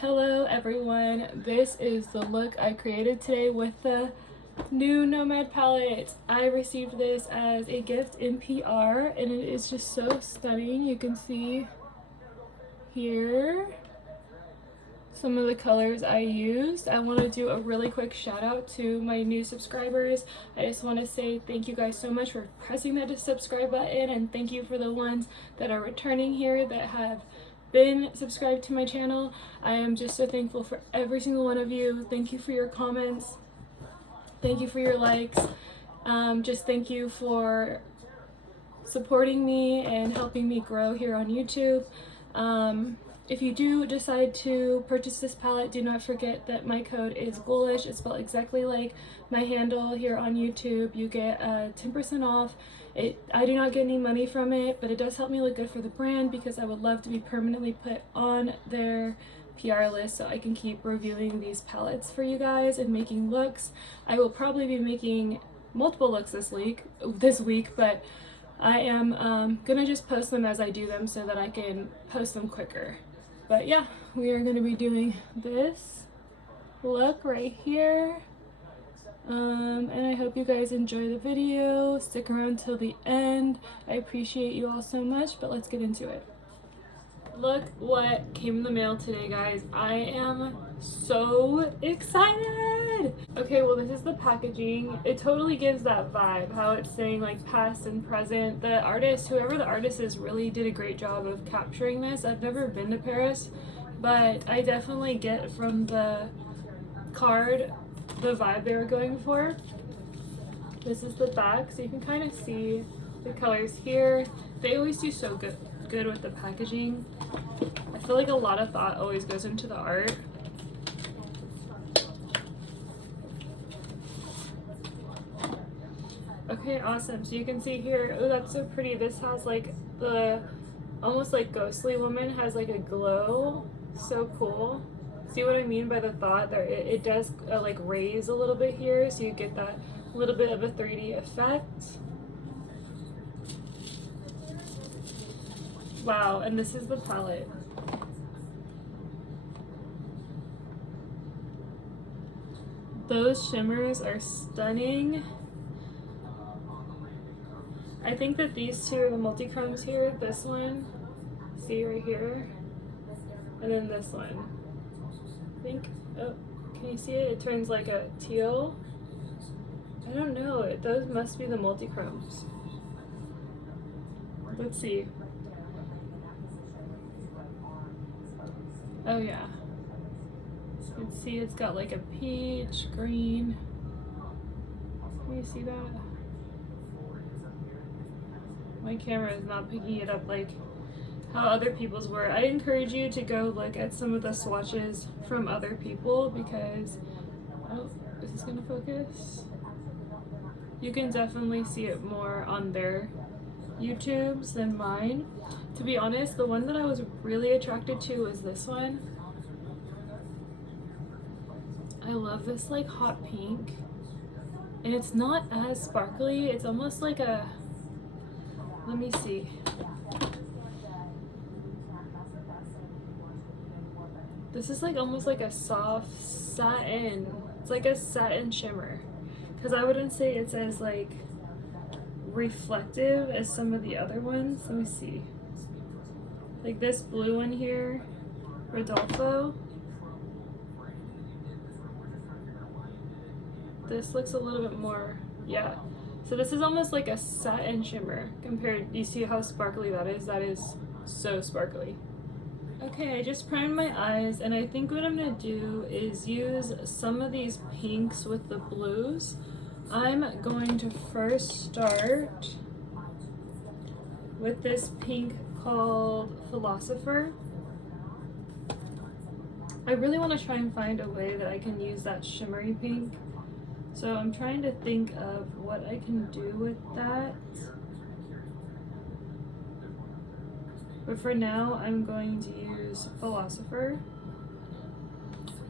Hello everyone, this is the look I created today with the new Nomad palette. I received this as a gift in PR and it is just so stunning. You can see here some of the colors I used. I want to do a really quick shout out to my new subscribers. I just want to say thank you guys so much for pressing that subscribe button, and thank you for the ones that are returning here that have been subscribed to my channel. I am just so thankful for every single one of you. Thank you for your comments. Thank you for your likes. Just thank you for supporting me and helping me grow here on YouTube. If you do decide to purchase this palette, do not forget that my code is Ghoullush. It's spelled exactly like my handle here on YouTube. You get 10% off. I do not get any money from it, but it does help me look good for the brand because I would love to be permanently put on their PR list so I can keep reviewing these palettes for you guys and making looks. I will probably be making multiple looks this week, but I am gonna just post them as I do them so that I can post them quicker. But yeah, we are gonna be doing this look right here. And I hope you guys enjoy the video. Stick around till the end. I appreciate you all so much, but let's get into it. Look what came in the mail today, guys. I am so excited. Okay, well, this is the packaging. It totally gives that vibe, how it's saying like past and present. The artist, whoever the artist is, really did a great job of capturing this. I've never been to Paris, but I definitely get from the card the vibe they were going for. This is the back, so you can kind of see the colors here. They always do so good with the packaging. I feel like a lot of thought always goes into the art. Okay, awesome. So you can see here, oh, that's so pretty. This has like the almost like ghostly woman has like a glow. So cool. See what I mean by the thought there? It does like raise a little bit here, so you get that little bit of a 3D effect. Wow, and this is the palette. Those shimmers are stunning. I think that these two are the multi-chromes here. This one, see right here, and then this one. I think, oh, can you see it? It turns like a teal. I don't know, those must be the multi-chromes. Let's see. Oh yeah. You can see it's got like a peach, green. Can you see that? My camera is not picking it up like how other people's were. I encourage you to go look at some of the swatches from other people because, oh, is this gonna focus? You can definitely see it more on their YouTubes than mine. To be honest, the one that I was really attracted to was this one. I love this like hot pink, and it's not as sparkly. It's almost like a, let me see. This is like almost like a soft satin. It's like a satin shimmer. Because I wouldn't say it's as like reflective as some of the other ones. Let me see. Like this blue one here, Rodolfo. This looks a little bit more, yeah. So this is almost like a satin shimmer compared, you see how sparkly that is? That is so sparkly. Okay, I just primed my eyes, and I think what I'm gonna do is use some of these pinks with the blues. I'm going to first start with this pink called Philosopher. I really want to try and find a way that I can use that shimmery pink. So I'm trying to think of what I can do with that. But for now, I'm going to use Philosopher.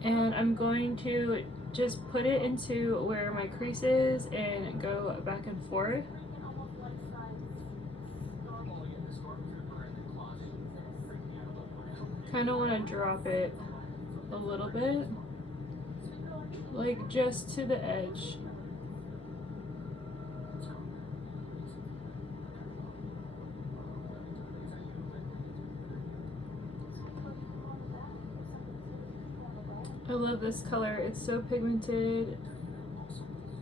And I'm going to just put it into where my crease is and go back and forth. Kind of want to drop it a little bit, like just to the edge. I love this color. It's so pigmented.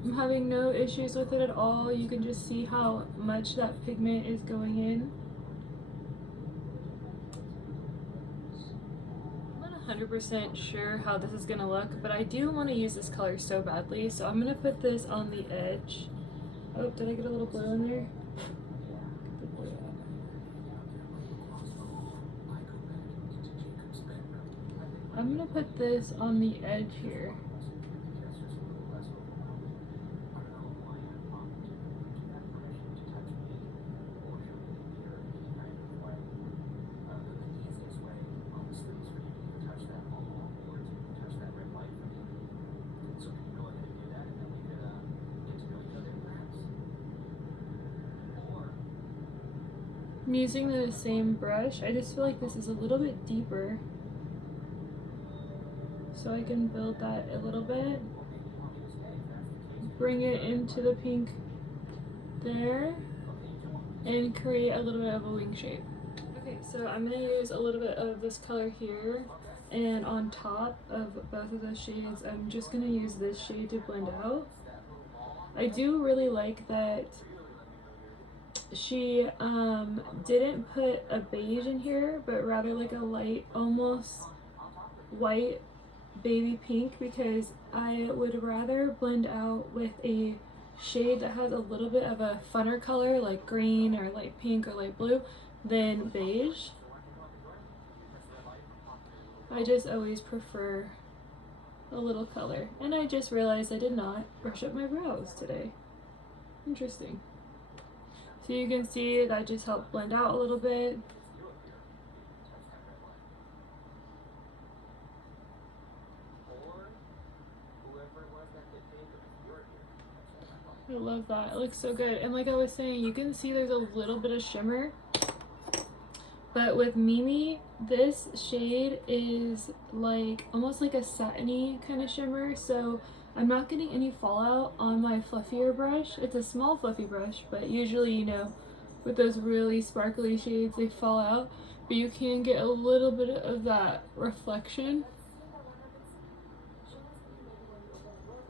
I'm having no issues with it at all. You can just see how much that pigment is going in. I'm not 100% sure how this is going to look, but I do want to use this color so badly. So I'm going to put this on the edge. Oh, did I get a little blue in there? I'm going to put this on the edge here. I'm using the same brush. I just feel like this is a little bit deeper, so I can build that a little bit. Bring it into the pink there and create a little bit of a wing shape. Okay, so I'm going to use a little bit of this color here, and on top of both of those shades I'm just going to use this shade to blend out. I do really like that she didn't put a beige in here, but rather like a light, almost white baby pink, because I would rather blend out with a shade that has a little bit of a funner color like green or light pink or light blue than beige. I just always prefer a little color, and I just realized I did not brush up my brows today. Interesting. So you can see that just helped blend out a little bit. I love that. It looks so good. And like I was saying, you can see there's a little bit of shimmer. But with Mimi, this shade is like almost like a satiny kind of shimmer. So I'm not getting any fallout on my fluffier brush. It's a small fluffy brush, but usually, you know, with those really sparkly shades, they fall out. But you can get a little bit of that reflection.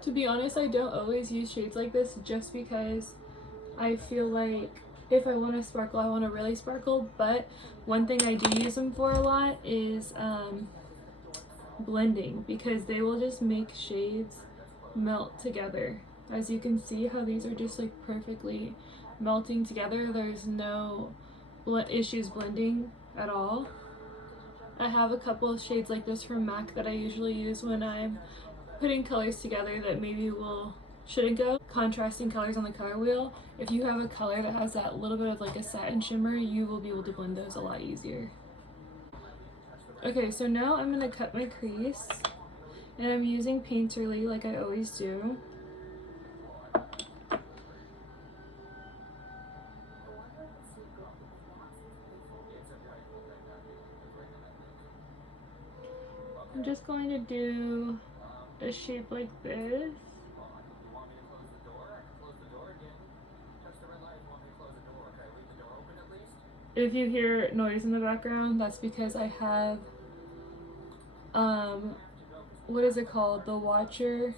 To be honest, I don't always use shades like this just because I feel like if I want to sparkle, I want to really sparkle. But one thing I do use them for a lot is blending, because they will just make shades melt together. As you can see how these are just like perfectly melting together. There's no issues blending at all. I have a couple of shades like this from MAC that I usually use when I'm putting colors together that maybe shouldn't go. Contrasting colors on the color wheel. If you have a color that has that little bit of like a satin shimmer, you will be able to blend those a lot easier. Okay, so now I'm gonna cut my crease, and I'm using Painterly like I always do. I'm just going to do a shape like this. If you hear noise in the background, that's because I have what is it called? The Watcher.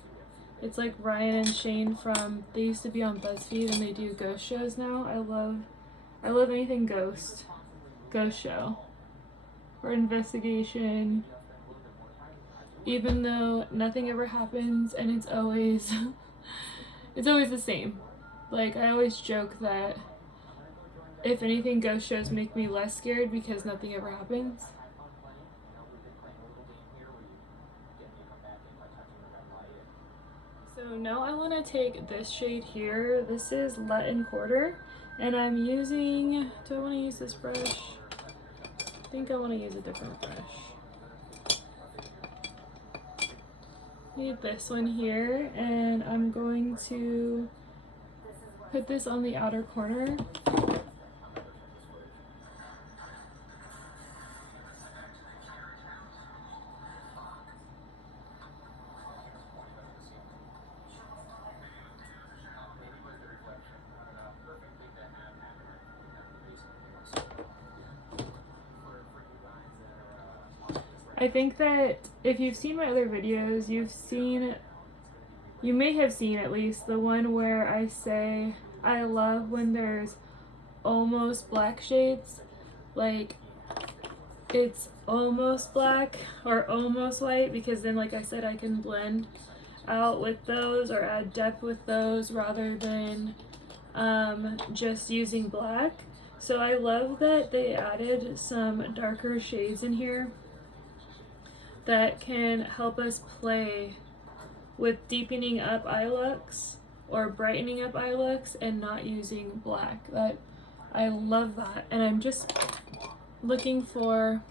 It's like Ryan and Shane from, they used to be on BuzzFeed and they do ghost shows now. I love anything ghost show or investigation. Even though nothing ever happens and it's always the same. Like, I always joke that if anything, ghost shows make me less scared because nothing ever happens. So now I want to take this shade here. This is Latin Quarter, and I'm using, do I want to use this brush? I think I want to use a different brush. Need this one here, and I'm going to put this on the outer corner. I think that if you've seen my other videos, you may have seen at least the one where I say I love when there's almost black shades, like it's almost black or almost white, because then, like I said, I can blend out with those or add depth with those rather than just using black. So I love that they added some darker shades in here that can help us play with deepening up eye looks or brightening up eye looks and not using black. That I love that. And I'm just looking for,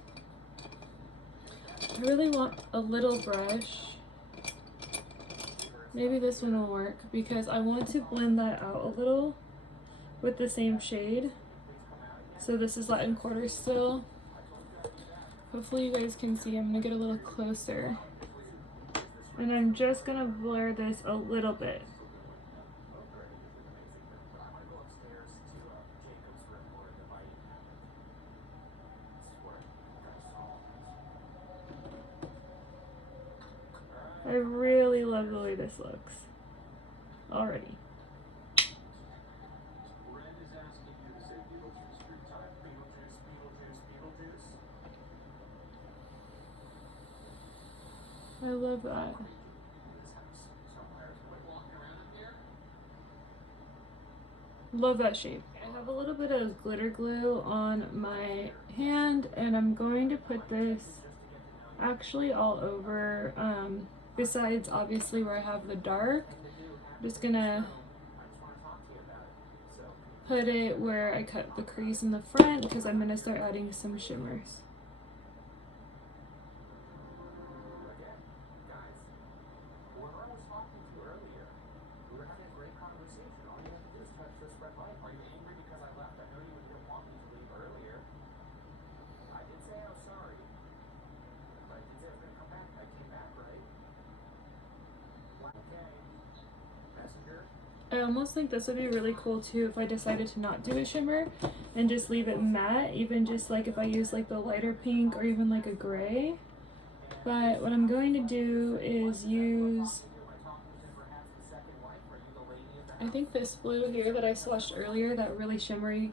I really want a little brush. Maybe this one will work because I want to blend that out a little with the same shade. So this is Latin Quarter still. Hopefully you guys can see. I'm gonna get a little closer. And I'm just gonna blur this a little bit. I really love the way this looks already. I love that. Love that shape. I have a little bit of glitter glue on my hand, and I'm going to put this actually all over, besides obviously where I have the dark. I'm just gonna put it where I cut the crease in the front because I'm gonna start adding some shimmers. I almost think this would be really cool too if I decided to not do a shimmer and just leave it matte, even just like if I use like the lighter pink or even like a gray. But what I'm going to do is use, I think this blue here that I swatched earlier, that really shimmery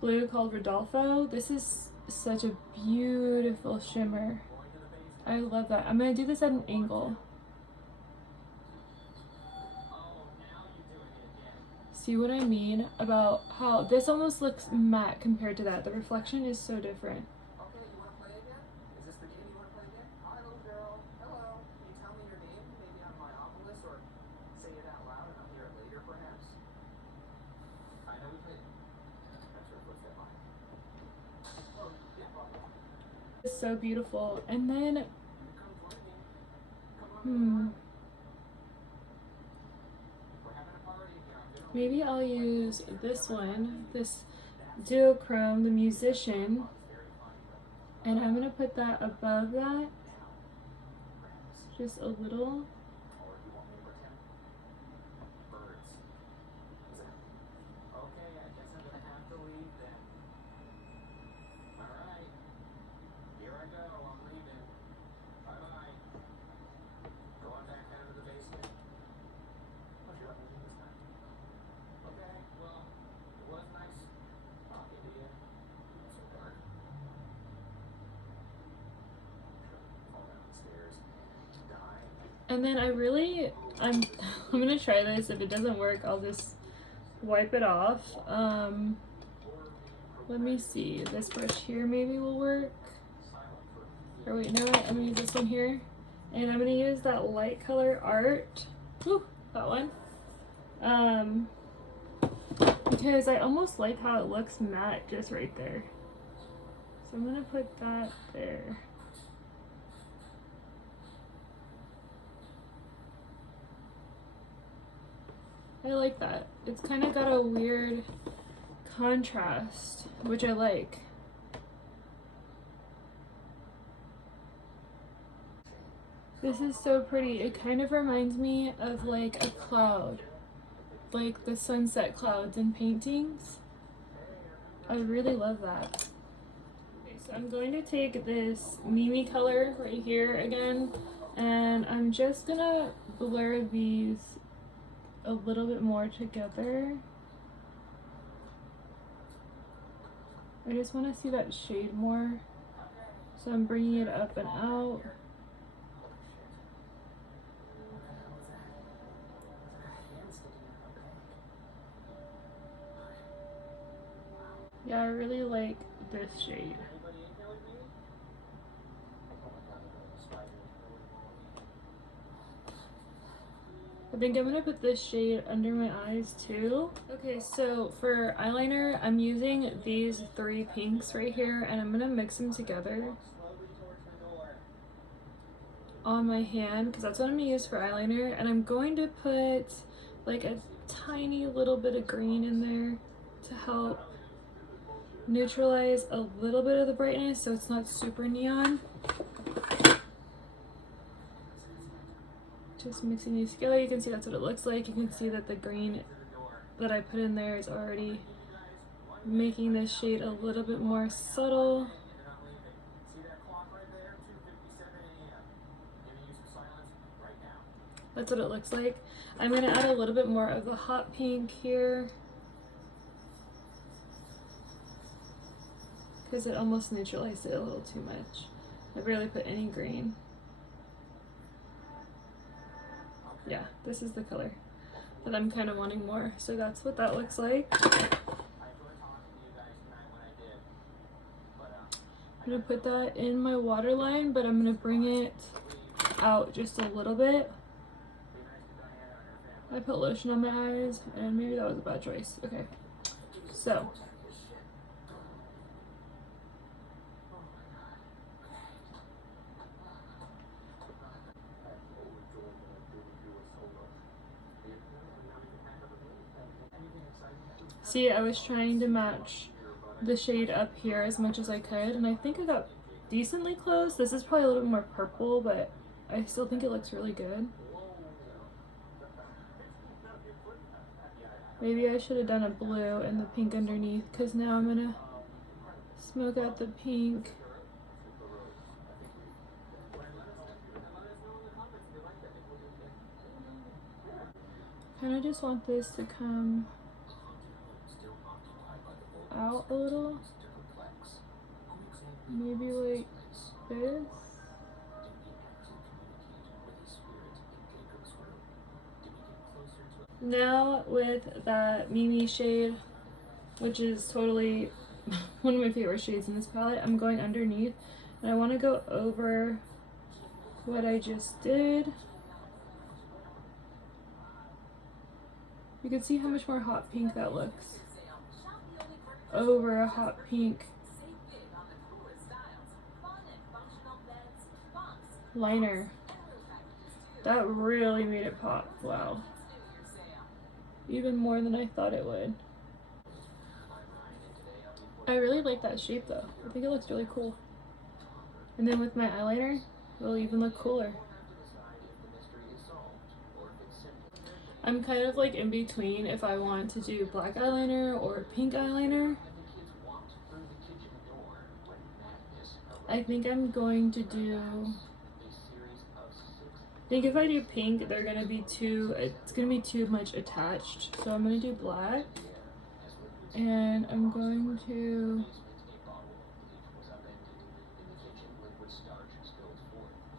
blue called Rodolfo. This is such a beautiful shimmer. I love that. I'm going to do this at an angle. See what I mean about how this almost looks matte compared to that. The reflection is so different. Okay, you want to play again? Is this the game you want to play again? Hi, little girl. Hello. Can you tell me your name? Maybe on my Oculus, or say it out loud and I'll hear it later, perhaps? I know we played. That's your footstep line. Oh, yeah. It's so beautiful. And then, maybe I'll use this one, this duochrome, the Musician, and I'm gonna put that above that, just a little. Okay, I guess I'm gonna have to leave then. Alright. Here I go, I'm leaving. Bye-bye. Go on back down to the basement. Oh, sure, I'm leaving this time. Okay, well, it was nice talking to you. It's so dark. Fall down the stairs. Die. And then I'm gonna try this. If it doesn't work, I'll just wipe it off. Let me see. This brush here maybe will work. Or wait, no, I'm gonna use this one here. And I'm gonna use that light color Art. Whew, that one. Because I almost like how it looks matte just right there. So I'm gonna put that there. I like that. It's kind of got a weird contrast, which I like. This is so pretty. It kind of reminds me of like a cloud, like the sunset clouds in paintings. I really love that. Okay, I'm going to take this Mimi color right here again, and I'm just gonna blur these a little bit more together. I just want to see that shade more, so I'm bringing it up and out. Yeah, I really like this shade. I think I'm gonna put this shade under my eyes too. Okay, so for eyeliner, I'm using these 3 pinks right here, and I'm gonna mix them together on my hand because that's what I'm gonna use for eyeliner. And I'm going to put like a tiny little bit of green in there to help neutralize a little bit of the brightness so it's not super neon. Just mixing these together, you can see that's what it looks like. You can see that the green that I put in there is already making this shade a little bit more subtle. That's what it looks like. I'm gonna add a little bit more of the hot pink here because it almost neutralized it a little too much. I barely put any green. Yeah, this is the color that I'm kind of wanting more. So that's what that looks like. I'm gonna put that in my waterline, but I'm gonna bring it out just a little bit. I put lotion on my eyes, and maybe that was a bad choice. Okay, so see, I was trying to match the shade up here as much as I could, and I think I got decently close. This is probably a little bit more purple, but I still think it looks really good. Maybe I should have done a blue and the pink underneath, because now I'm gonna smoke out the pink. Kind of just want this to come out a little, maybe like this. Now with that Mimi shade, which is totally one of my favorite shades in this palette, I'm going underneath, and I want to go over what I just did. You can see how much more hot pink that looks over a hot pink liner. That really made it pop. Wow. Even more than I thought it would. I really like that shape though. I think it looks really cool. And then with my eyeliner, it'll even look cooler. I'm kind of like in between if I want to do black eyeliner or pink eyeliner. I think I'm going to do, I think if I do pink, they're gonna be it's gonna be too much attached. So I'm gonna do black, and I'm going to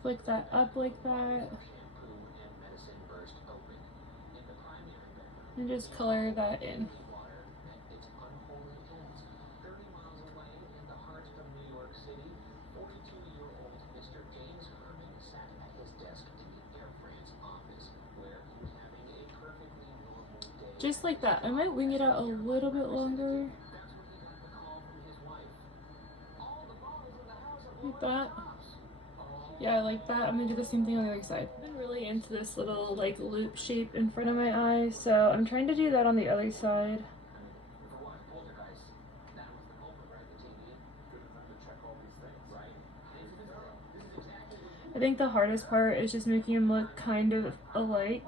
flick that up like that, and just color that in. Just like that. I might wing it out a little bit longer. Like that. Yeah, I like that. I'm gonna do the same thing on the other side. I've been really into this little like loop shape in front of my eye, so I'm trying to do that on the other side. I think the hardest part is just making them look kind of alike.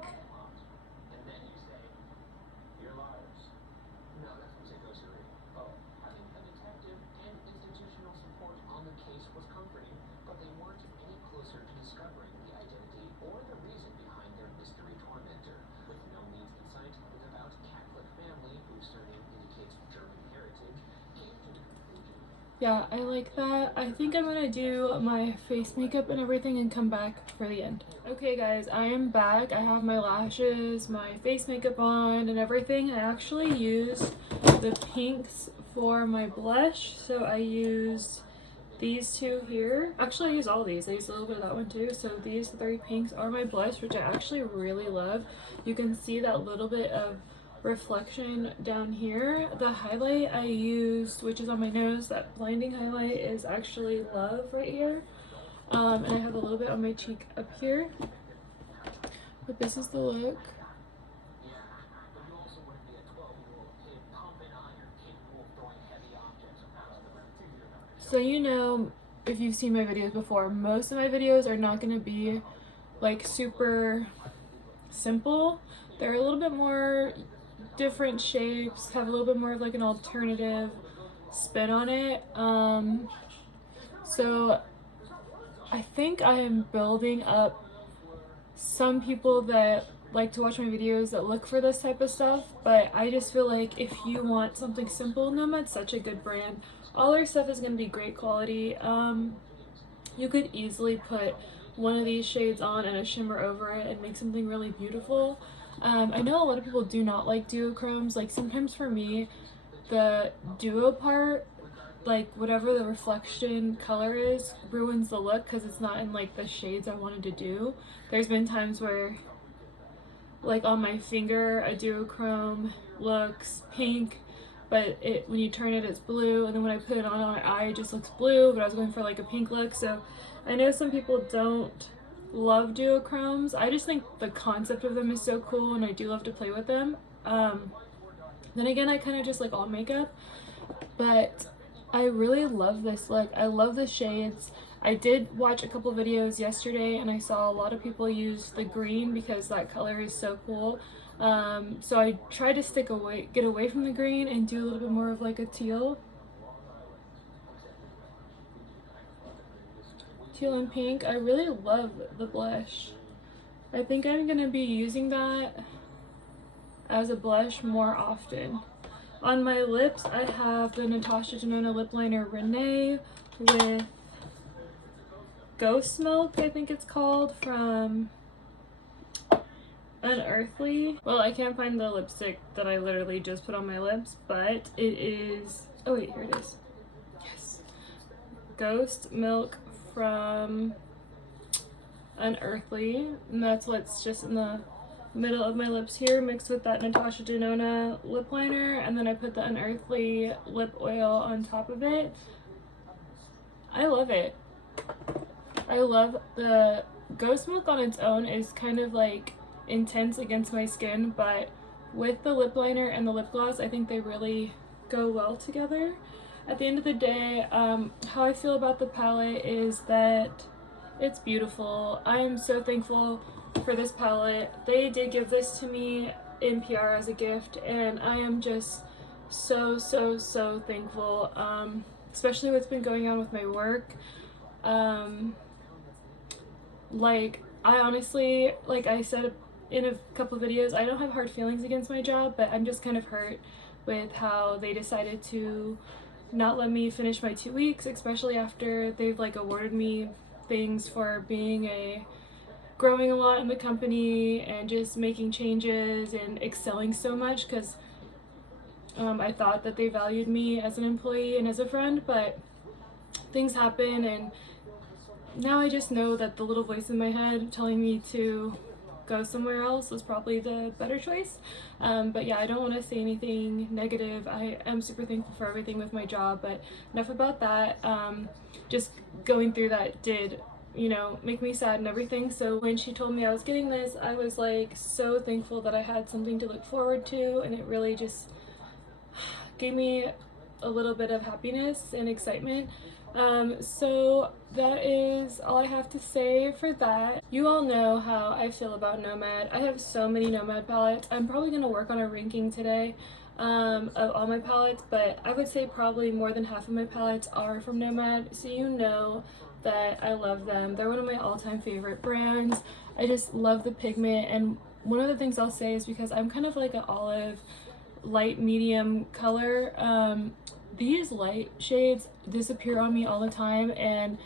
yeah, I like that. I think I'm gonna do my face makeup and everything and come back for the end. Okay guys, I am back. I have my lashes, my face makeup on and everything. I actually used the pinks for my blush, so I used these two here. Actually, I used all these. I used a little bit of that one too. So these three pinks are my blush, which I actually really love. You can see that little bit of reflection down here. The highlight I used, which is on my nose, that blinding highlight, is actually Love right here. And I have a little bit on my cheek up here. But this is the look. So you know, if you've seen my videos before, most of my videos are not going to be like super simple. They're a little bit more different shapes, have a little bit more of like an alternative spin on it. So I think I am building up some people that like to watch my videos that look for this type of stuff, but I just feel like if you want something simple, Nomad's such a good brand. All their stuff is going to be great quality. You could easily put one of these shades on and a shimmer over it and make something really beautiful. I know a lot of people do not like duochromes. Like sometimes for me, the duo part, like whatever the reflection color is, ruins the look because it's not in like the shades I wanted to do. There's been times where like on my finger a duochrome looks pink, but when you turn it, it's blue, and then when I put it on my eye, it just looks blue, but I was going for like a pink look. So I know some people don't love duochromes. I just think the concept of them is so cool, and I do love to play with them. Then again, I kind of just like all makeup, but I really love this look. I love the shades. I did watch a couple videos yesterday, and I saw a lot of people use the green because that color is so cool. So I tried to get away from the green and do a little bit more of like a teal and pink. I really love the blush. I think I'm gonna be using that as a blush more often. On my lips, I have the Natasha Denona lip liner Renee with Ghost Milk, I think it's called, from Unearthly. Well, I can't find the lipstick that I literally just put on my lips, but it is, oh wait, here it is. Yes. Ghost Milk from Unearthly, and that's what's just in the middle of my lips here, mixed with that Natasha Denona lip liner, and then I put the Unearthly lip oil on top of it. I love it. I love the Ghost Milk on its own is kind of like intense against my skin, but with the lip liner and the lip gloss, I think they really go well together. At the end of the day, how I feel about the palette is that it's beautiful. I am so thankful for this palette. They did give this to me in PR as a gift, and I am just so thankful, especially what's been going on with my work. Like, I honestly, like I said in a couple videos, I don't have hard feelings against my job, but I'm just kind of hurt with how they decided to not let me finish my 2 weeks, especially after they've like awarded me things for growing a lot in the company and just making changes and excelling so much, because I thought that they valued me as an employee and as a friend, but things happen, and now I just know that the little voice in my head telling me to go somewhere else was probably the better choice. But yeah, I don't want to say anything negative. I am super thankful for everything with my job, but enough about that. Just going through that did, you know, make me sad and everything. So when she told me I was getting this, I was like so thankful that I had something to look forward to, and it really just gave me a little bit of happiness and excitement. So that is all I have to say for that. You all know how I feel about Nomad. I have so many Nomad palettes. I'm probably going to work on a ranking today of all my palettes, but I would say probably more than half of my palettes are from Nomad, so you know that I love them. They're one of my all-time favorite brands. I just love the pigment, and one of the things I'll say is because I'm kind of like an olive light medium color. These light shades disappear on me all the time, and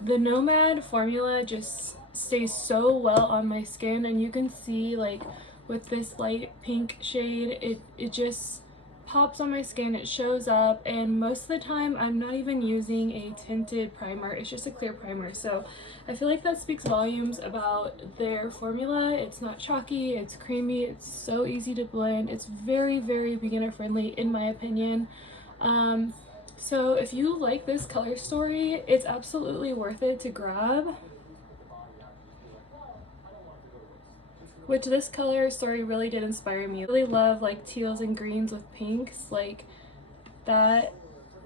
the Nomad formula just stays so well on my skin, and you can see like with this light pink shade, it just pops on my skin, it shows up, and most of the time I'm not even using a tinted primer, it's just a clear primer. So I feel like that speaks volumes about their formula. It's not chalky, it's creamy, it's so easy to blend, it's very, very beginner friendly in my opinion. So if you like this color story, it's absolutely worth it to grab. Which this color story really did inspire me. I really love like teals and greens with pinks, like that.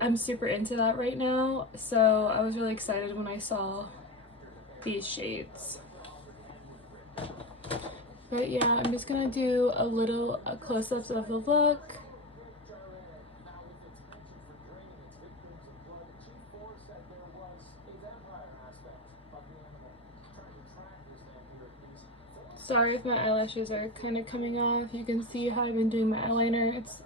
I'm super into that right now, so I was really excited when I saw these shades. But yeah, I'm just gonna do a little close-ups of the look. Sorry if my eyelashes are kind of coming off. You can see how I've been doing my eyeliner. It's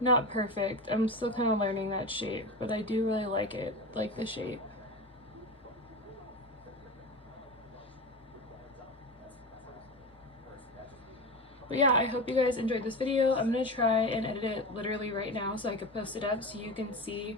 not perfect. I'm still kind of learning that shape, but I do really like it, like the shape. But yeah, I hope you guys enjoyed this video. I'm gonna try and edit it literally right now so I could post it up so you can see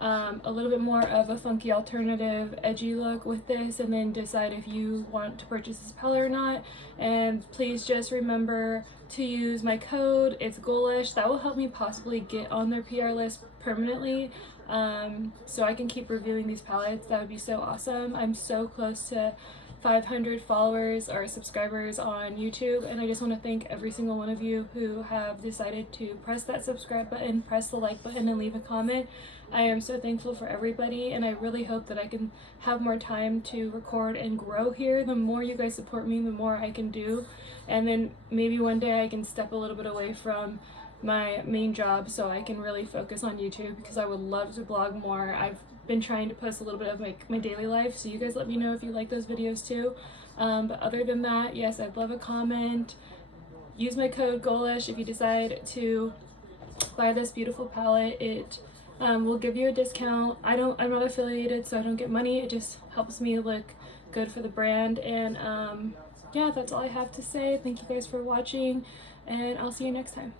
a little bit more of a funky alternative edgy look with this, and then decide if you want to purchase this palette or not. And please just remember to use my code. It's Ghoullush. That will help me possibly get on their PR list permanently, so I can keep reviewing these palettes. That would be so awesome. I'm so close to 500 followers or subscribers on YouTube, and I just want to thank every single one of you who have decided to press that subscribe button, press the like button, and leave a comment. I am so thankful for everybody, and I really hope that I can have more time to record and grow here. The more you guys support me, the more I can do, and then maybe one day I can step a little bit away from my main job so I can really focus on YouTube, because I would love to blog more. I've been trying to post a little bit of my daily life, so you guys let me know if you like those videos too. But other than that, yes, I'd love a comment. Use my code Ghoullush if you decide to buy this beautiful palette. It will give you a discount. I'm not affiliated, so I don't get money. It just helps me look good for the brand. And yeah, that's all I have to say. Thank you guys for watching, and I'll see you next time.